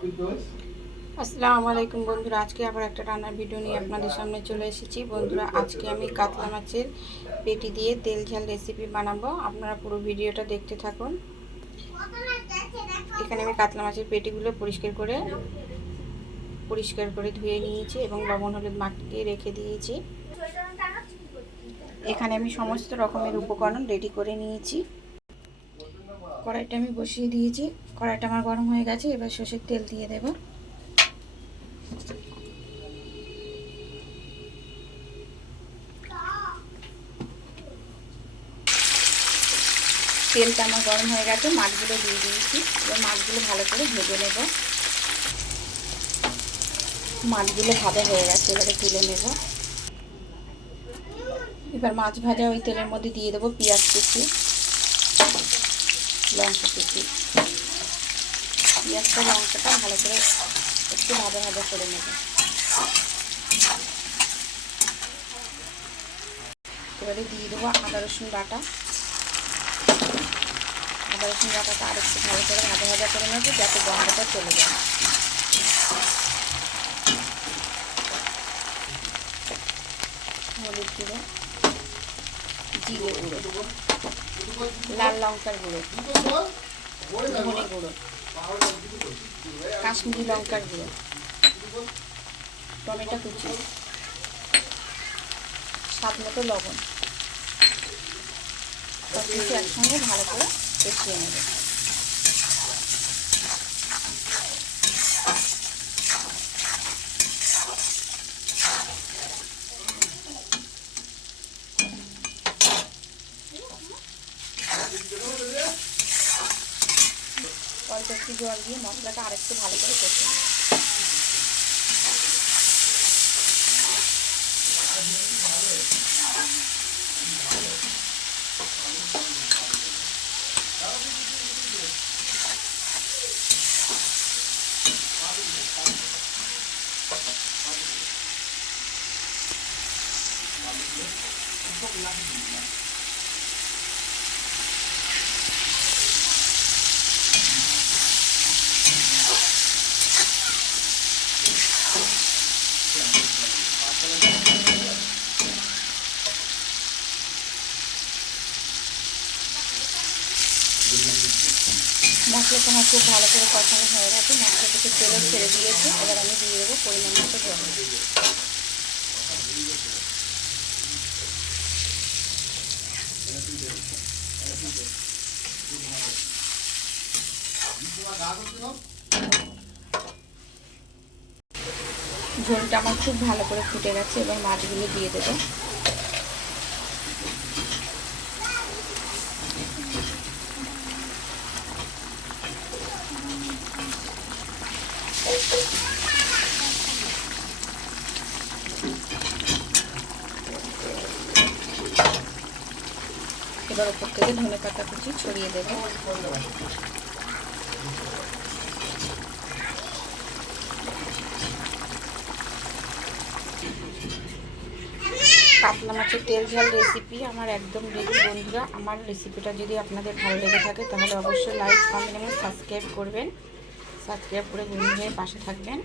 আসসালামু আলাইকুম বন্ধুরা, আজকে আবার একটা রান্নার ভিডিও নিয়ে আপনাদের সামনে চলে এসেছি। বন্ধুরা, আজকে আমি কাতলা মাছের পেটি দিয়ে তেল ঝাল রেসিপি বানাবো। আপনারা পুরো ভিডিওটা দেখতে থাকুন। এখানে আমি কাতলা মাছের পেটিগুলো পরিষ্কার করে পরিষ্কার করে ধুয়ে নিয়েছি এবং লবণ হলুদ মাখিয়ে রেখে দিয়েছি। এখানে আমি সমস্ত রকমের উপকরণ রেডি করে নিয়েছি। কড়াইটা আমি বসিয়ে দিয়েছি। কড়াইটা আমার গরম হয়ে গেছে, এবার সর্ষের তেল দিয়ে দেব। তেলটা আমার গরম হয়ে গেছে, মাছগুলো দিয়ে দিয়েছি। এবার মাছগুলো ভালো করে ভেজে নেব। মাছগুলো ভাজা হয়ে গেছে, এবারে তুলে নেব। এবার মাছ ভাজা ওই তেলের মধ্যে দিয়ে দেবো পেঁয়াজ কুচি, লঙ্কা কুচি। পেঁয়াজটা লঙ্কাটা ভালো করে একটু ভাজা ভাজা করে নেব। এবারে দিয়ে দেবো আদা, রসুন বাটা। আদা, রসুন বাটাটা আর একটু ভালো করে ভাজা ভাজা করে নেব যাতে গন্ধটা চলে যায়। হলুদ গুঁড়ো, জিরে গুঁড়ো, লাল লঙ্কার গুঁড়ো। কাশ্মীরি লঙ্কার গুঁড়ো। টমেটো কুচি। স্বাদ মতো লবণ। সব কিছু একসঙ্গে ভালো করে কষিয়ে নেবে। অল্প একটু জল দিয়ে মশলাটা আরেকটু ভালো করে কষে নেব মশলাটা আমার খুব ভালো করে কষানো হয়ে গেছে। মশলা থেকে তেলও ছেড়ে দিয়েছে। এবার আমি দিয়ে দেবো পরিমাণ মতো জল। ঝোলটা আমার খুব ভালো করে ফুটে গেছে, এবার মাছগুলো দিয়ে দেবো। এবার ওপর থেকে ধনে পাতা কুচি ছড়িয়ে দেবো। কাতলা মাছের তেল ঝাল রেসিপি আমার একদম রেডি বন্ধুরা। আমার রেসিপিটা যদি আপনাদের ভালো লেগে থাকে, তাহলে অবশ্যই লাইক কমেন্ট এবং সাবস্ক্রাইব করবেন। সাবস্ক্রাইব করে বন্ধু হয়ে পাশে থাকবেন।